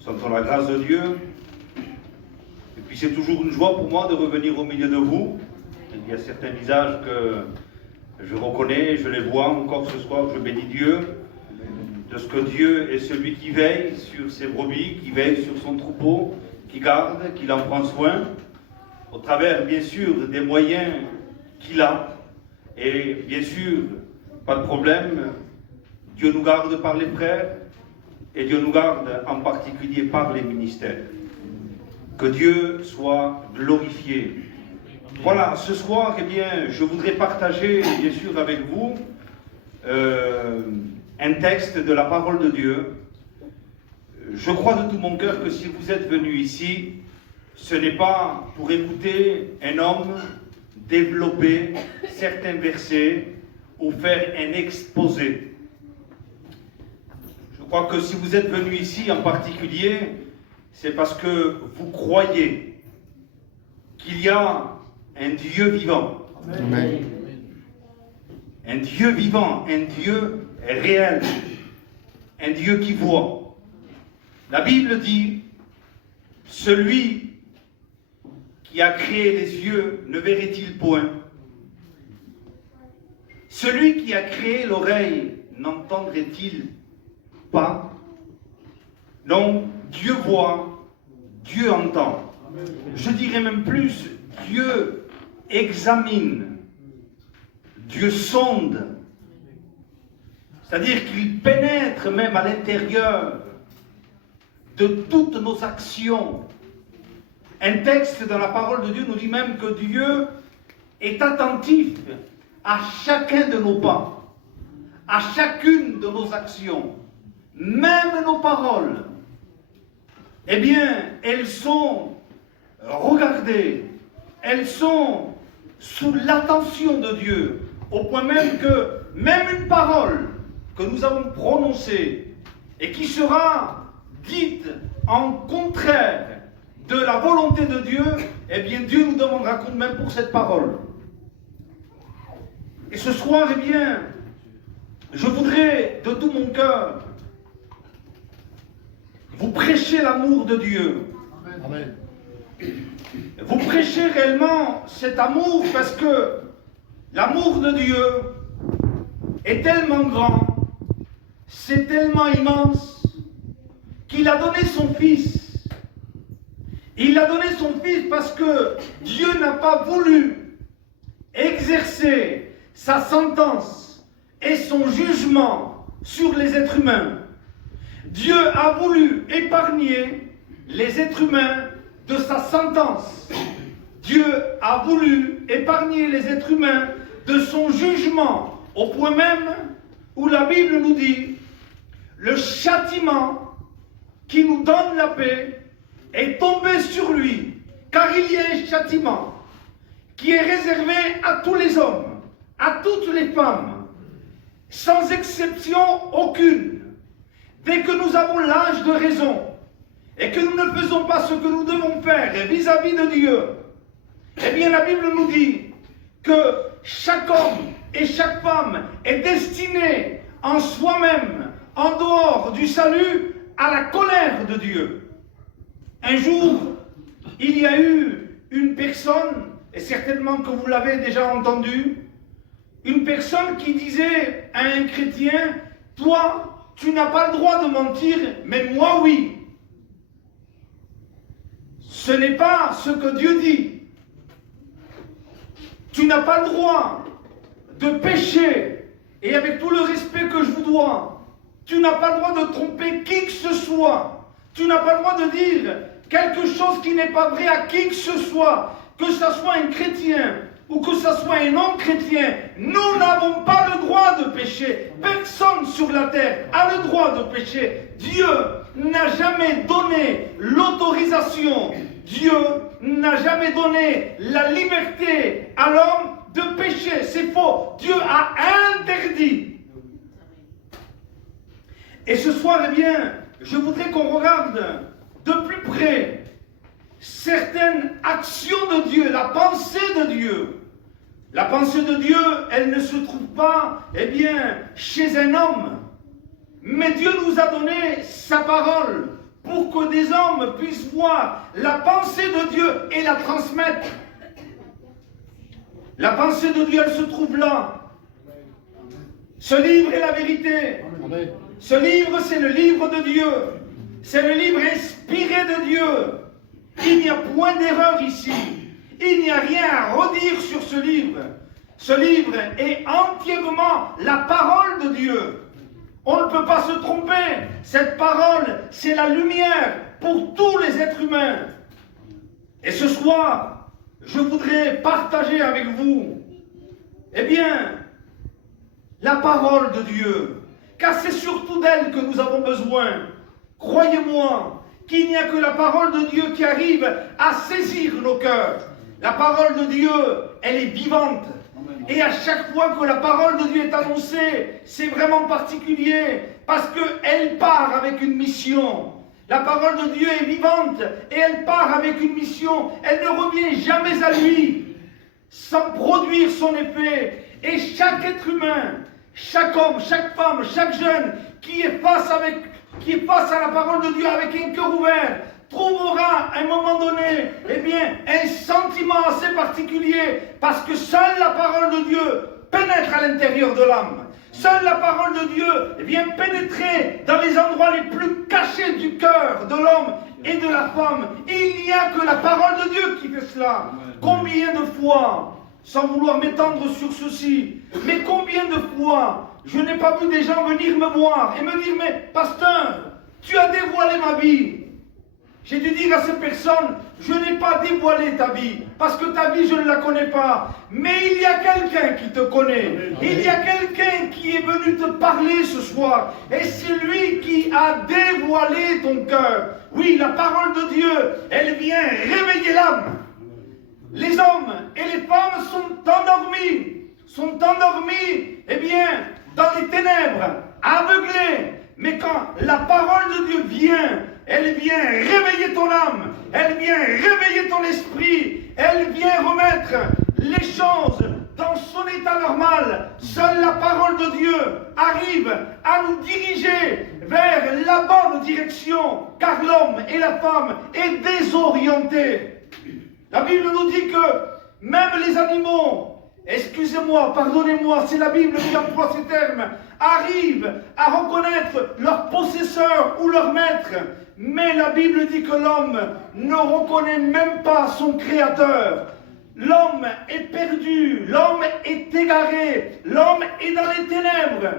Sentons la grâce de Dieu. Et puis c'est toujours une joie pour moi de revenir au milieu de vous. Il y a certains visages que je reconnais, je les vois encore ce soir, je bénis Dieu. De ce que Dieu est celui qui veille sur ses brebis, qui veille sur son troupeau, qui garde, qui en prend soin, au travers bien sûr des moyens qu'il a. Et bien sûr, pas de problème, Dieu nous garde par les frères, et Dieu nous garde en particulier par les ministères. Que Dieu soit glorifié. Voilà, ce soir, eh bien, je voudrais partager, bien sûr, avec vous, un texte de la parole de Dieu. Je crois de tout mon cœur que si vous êtes venus ici, ce n'est pas pour écouter un homme développer certains versets ou faire un exposé. Je crois que si vous êtes venus ici en particulier, c'est parce que vous croyez qu'il y a un Dieu vivant. Amen. Un Dieu vivant, un Dieu réel, un Dieu qui voit. La Bible dit, celui qui a créé les yeux ne verrait-il point? Celui qui a créé l'oreille n'entendrait-il pas? Non, Dieu voit, Dieu entend. Je dirais même plus, Dieu examine, Dieu sonde. C'est-à-dire qu'il pénètre même à l'intérieur de toutes nos actions. Un texte dans la parole de Dieu nous dit même que Dieu est attentif à chacun de nos pas, à chacune de nos actions, même nos paroles. Eh bien, elles sont regardées, elles sont sous l'attention de Dieu, au point même que même une parole que nous avons prononcée et qui sera dite en contraire de la volonté de Dieu, eh bien Dieu nous demandera compte même pour cette parole. Et ce soir, eh bien, je voudrais de tout mon cœur vous prêcher l'amour de Dieu. Amen. Vous prêchez réellement cet amour parce que l'amour de Dieu est tellement grand, c'est tellement immense, qu'il a donné son Fils. Il a donné son Fils parce que Dieu n'a pas voulu exercer sa sentence et son jugement sur les êtres humains. Dieu a voulu épargner les êtres humains de sa sentence. Dieu a voulu épargner les êtres humains de son jugement, au point même où la Bible nous dit le châtiment qui nous donne la paix est tombé sur lui, car il y a un châtiment qui est réservé à tous les hommes, à toutes les femmes, sans exception aucune. Dès que nous avons l'âge de raison et que nous ne faisons pas ce que nous devons faire vis-à-vis de Dieu, eh bien la Bible nous dit que chaque homme et chaque femme est destiné en soi-même, en dehors du salut, à la colère de Dieu. Un jour, il y a eu une personne, et certainement que vous l'avez déjà entendu, une personne qui disait à un chrétien, « Toi, tu n'as pas le droit de mentir, mais moi, oui. » Ce n'est pas ce que Dieu dit. Tu n'as pas le droit de pécher, et avec tout le respect que je vous dois, tu n'as pas le droit de tromper qui que ce soit. Tu n'as pas le droit de dire quelque chose qui n'est pas vrai à qui que ce soit un chrétien ou que ce soit un non-chrétien. Nous n'avons pas le droit de pécher. Personne sur la terre a le droit de pécher. Dieu n'a jamais donné l'autorisation. Dieu n'a jamais donné la liberté à l'homme de pécher. C'est faux. Dieu a interdit. Et ce soir, eh bien, je voudrais qu'on regarde de plus près certaines actions de Dieu, la pensée de Dieu. La pensée de Dieu, elle ne se trouve pas, eh bien, chez un homme. Mais Dieu nous a donné sa parole pour que les hommes puissent voir la pensée de Dieu et la transmettre. La pensée de Dieu, elle se trouve là. Ce livre est la vérité. Ce livre, c'est le livre de Dieu. C'est le livre inspiré de Dieu. Il n'y a point d'erreur ici. Il n'y a rien à redire sur ce livre. Ce livre est entièrement la parole de Dieu. On ne peut pas se tromper. Cette parole, c'est la lumière pour tous les êtres humains. Et ce soir, je voudrais partager avec vous, eh bien, la parole de Dieu. Car c'est surtout d'elle que nous avons besoin. Croyez-moi qu'il n'y a que la parole de Dieu qui arrive à saisir nos cœurs. La parole de Dieu, elle est vivante. Et à chaque fois que la parole de Dieu est annoncée, c'est vraiment particulier parce qu'elle part avec une mission. La parole de Dieu est vivante et elle part avec une mission. Elle ne revient jamais à lui sans produire son effet. Et chaque être humain, chaque homme, chaque femme, chaque jeune qui est face à la parole de Dieu avec un cœur ouvert, trouvera à un moment donné, eh bien, un sentiment assez particulier, parce que seule la parole de Dieu pénètre à l'intérieur de l'âme. Seule la parole de Dieu vient pénétrer dans les endroits les plus cachés du cœur de l'homme et de la femme. Il n'y a que la parole de Dieu qui fait cela. Combien de fois, sans vouloir m'étendre sur ceci, mais combien de fois je n'ai pas vu des gens venir me voir et me dire, mais pasteur, tu as dévoilé ma vie. J'ai dû dire à ces personnes, je n'ai pas dévoilé ta vie, parce que ta vie, je ne la connais pas. Mais il y a quelqu'un qui te connaît. Il y a quelqu'un qui est venu te parler ce soir. Et c'est lui qui a dévoilé ton cœur. Oui, la parole de Dieu, elle vient réveiller l'âme. Les hommes et les femmes sont endormis, eh bien, dans les ténèbres, aveuglés. Mais quand la parole de Dieu vient, elle vient réveiller ton âme, elle vient réveiller ton esprit, elle vient remettre les choses dans son état normal. Seule la parole de Dieu arrive à nous diriger vers la bonne direction, car l'homme et la femme est désorienté. La Bible nous dit que même les animaux, excusez-moi, pardonnez-moi, c'est la Bible qui emploie ces termes, arrivent à reconnaître leur possesseur ou leur maître. Mais la Bible dit que l'homme ne reconnaît même pas son créateur. L'homme est perdu, l'homme est égaré, l'homme est dans les ténèbres.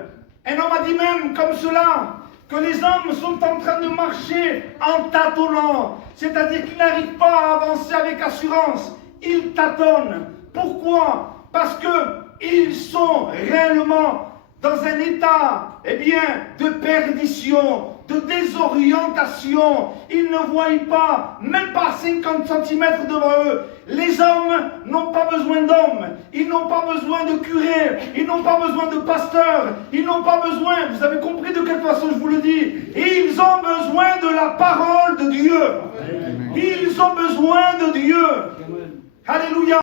Un homme a dit même comme cela, que les hommes sont en train de marcher en tâtonnant, c'est-à-dire qu'ils n'arrivent pas à avancer avec assurance, ils tâtonnent. Pourquoi? Parce qu'ils sont réellement dans un état, eh bien, de perdition, de désorientation. Ils ne voient pas, même pas 50 cm devant eux. Les hommes n'ont pas besoin d'hommes, ils n'ont pas besoin de curés, ils n'ont pas besoin de pasteurs, ils n'ont pas besoin, vous avez compris de quelle façon je vous le dis, ils ont besoin de la parole de Dieu. Ils ont besoin de Dieu. Alléluia.